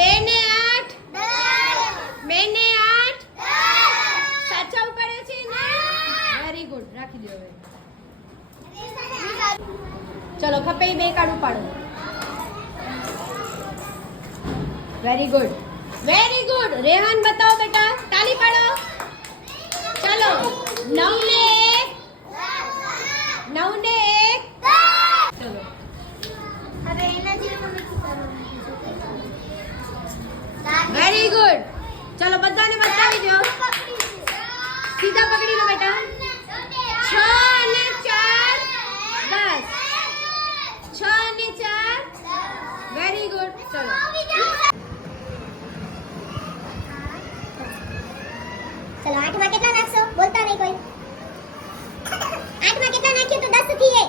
બે ને આઠ? બે ને આઠ? સાચા ઉપાડે છે ને? વેરી ગુડ રાખી દો હવે. ચલો ખપે બે કાર્ડ ઉપાડો. Very good very good Rehan બતાવો બેટા. તાલી પાડો. ચલો. નવ ને એક. નવ ને વેરી ગુડ ચલો બધાને બતાવી દો સીધા પકડી લો બેટા છ અને ચાર દસ છ અને ચાર વેરી ગુડ ચલો ચલો આઠમાં કેટલા નાખશો બોલતા નહીં કોઈ આઠમાં કેટલા નાખ્યું તો દસ થી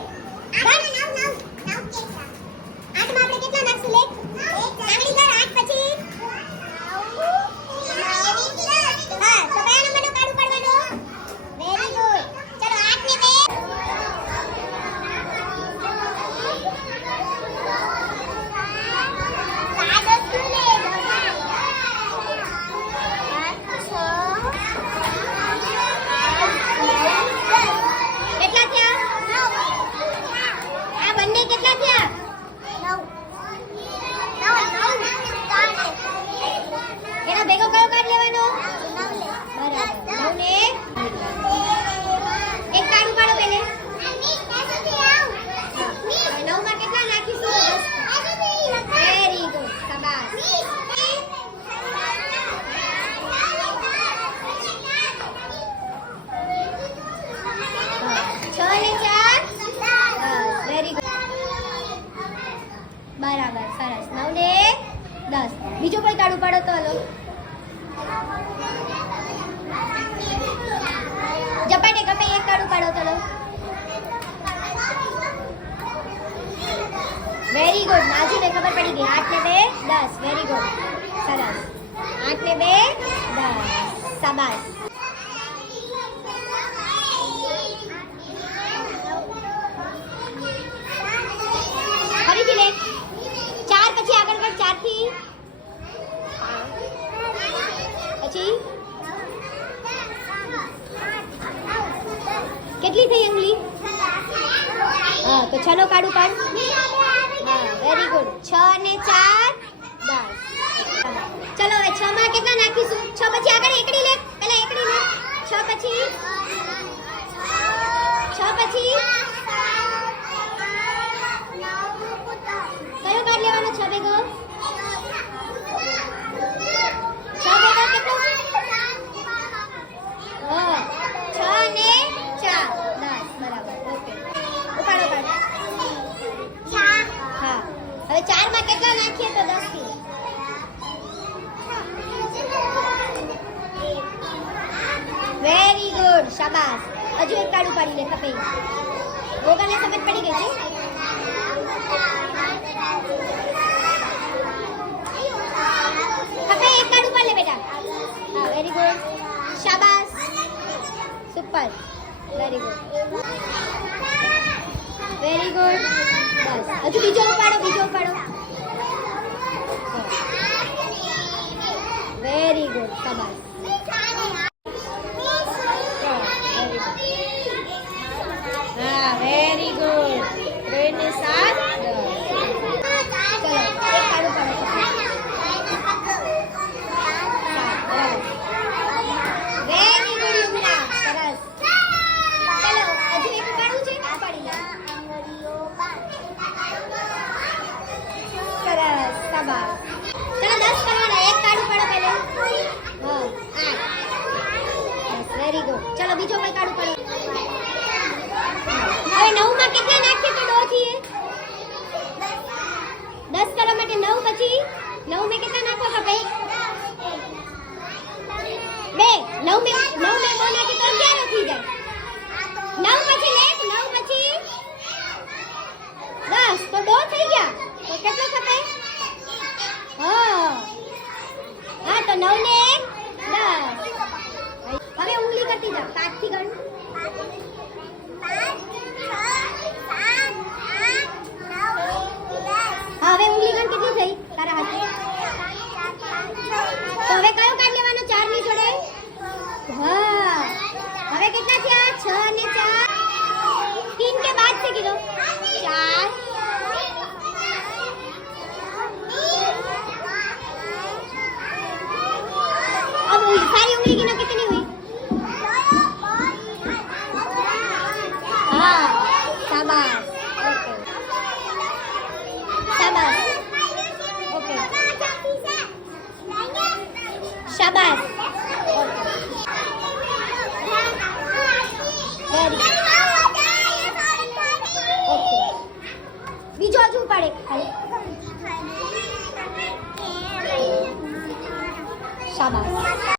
એનો ભેગો કયો કાર્ડ લેવાનો? બરાબર નવ ને એક. કાર્ડ ઉપાડો પહેલે નવમાં કેટલા નાખીશું? વેરી ગુડ શાબાશ. બરાબર, સરસ. નવ ને દસ. બીજો કોઈ કાર્ડ ઉપાડો તો, હલો. ઝપાટે કપે એક કાર્ડ ઉપાડો તો હલો વેરી ગુડ નાજીને ખબર પડી ગઈ આઠ ને બે દસ વેરી ગુડ સરસ આઠ ને બે દસ શાબાશ ફરીથી લે ચાર પછી આગળ કર ચાર થી કેટલી થઈ અંગલી? હા, તો છ નો કાઢું. કાઢ વેરી ગુડ છ ને ચાર. દસ ચલો, હવે છ માં કેટલા નાખીશું? છ પછી આગળ હવે ચાર માં કેટલા નાખીએ તો દસ થી વેરી ગુડ શાબાશ હજુ એક કાર્ડ ઉપાડી લે ખપે ગોગાને સમજ પડી ગઈ છે ખપે એક કાર્ડ ઉપાડ લે બેટા હા વેરી ગુડ શાબાશ super very good very good બસ. હજુ બીજો ઉપાડો બીજો ઉપાડો. ચલો બીજો કોઈ કાર્ડ ઉપાડો હવે નવમાં કેટલા નાખીએ તો ડો થઈએ દસ કરવા માટે નવ પછી નવ મેં કેટલા Bye. પડે ખાલી શાબાશ